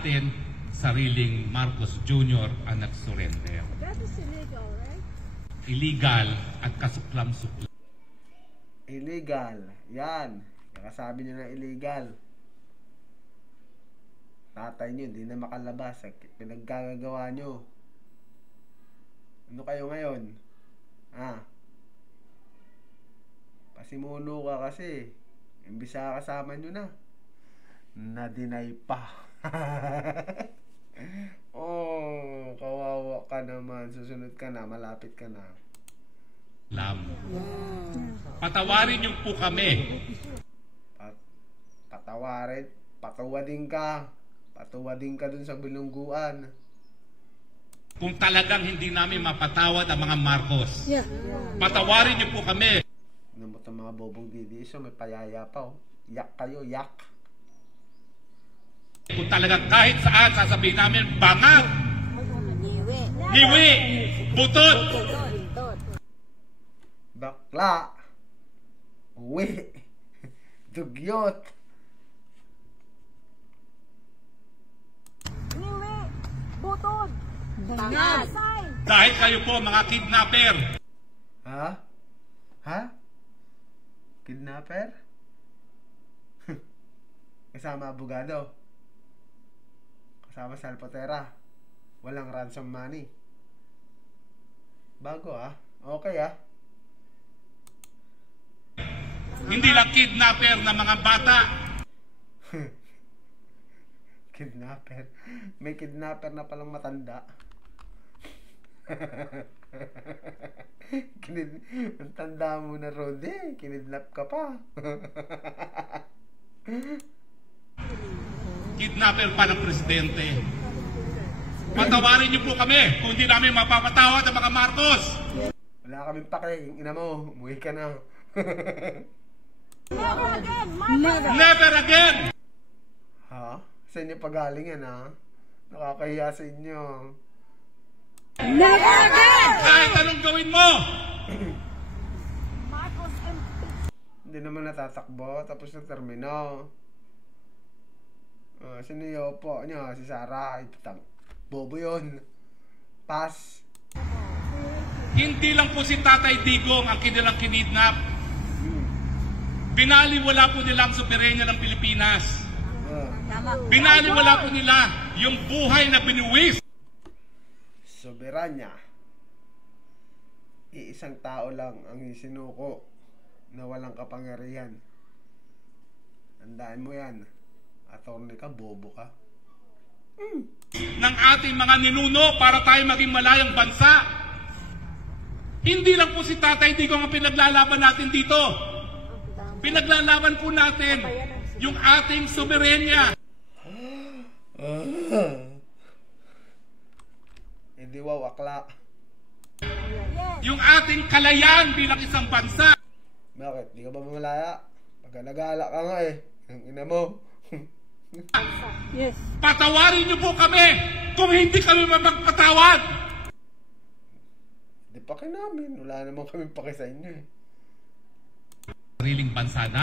natin, sariling Marcos Jr. ang nag-surrender. That is illegal, right? Illegal at kasuklam-suklam. Illegal. Yan. Nakasabi nyo na illegal. Tatay nyo, hindi na makalabas. Pinaggagawa nyo. Ano kayo ngayon? Pasimuno ka kasi. Imbis na kasama nyo na. Na-deny pa. Oh, kawawa ka naman. Susunod ka na, malapit ka na. Patawarin niyo po kami. Patawarin? Patuwadin ka. Patuwadin ka dun sa bilungguan. Kung talagang hindi namin mapatawad ang mga Marcos. Yeah. Patawarin niyo po kami. Ano mo itong mga bobong didiso? May payaya pa, oh. Yak kayo, yak. Kung talagang kahit saan sasabihin namin, bangat, niwi, butot, bakla, uwi, dugyot, Niwi, butod, bangas. dahil kayo po mga kidnapper. Ha? Ha? Kidnapper? Kasama abogado. Kasama salpotera. Walang ransom money. Bago Okay Hindi lang kidnapper na mga bata. Kidnapper. May kidnapper na palang matanda. Ang tanda mo na, Rode. Kinidnap ka pa. Kidnapper pa ng presidente. Patawarin niyo po kami kung hindi namin mapapatawad ang mga Marcos. Wala kaming pake. Ina mo, umuwi ka na. Never again, Never again! Ha? Sa inyo pagaling yan, Nakakahiya sa inyo. Never again! Kahit anong gawin mo! Marcos and Hindi naman natatakbo. Tapos na termino. Sino yung po niya? Si Sarah. Bobo yun. Pass. Hindi lang po si Tatay Digong ang kanilang kinidnap. Binaliwala po nila ang soberenya ng Pilipinas. Binaliwala po nila yung buhay na binuwis. Soberanya. Iisang tao lang ang isinuko na walang kapangyarihan. Tandaan mo yan. Attorney ka, bobo ka. Ng ating mga ninuno para tayo maging malayang bansa. Hindi lang po si Tatay Digong ang pinaglalaban natin dito. Pinaglalaban po natin yung ating soberenya. Hindi akla. Yung ating kalayaan bilang isang bansa. Bakit? Di ka ba malaya? Pagka nag-aala ka nga Ang ina mo. yes. Patawarin niyo po kami kung hindi kami mapagpatawad. Di paki namin. Wala naman kami paki sa inyo Sariling bansa na.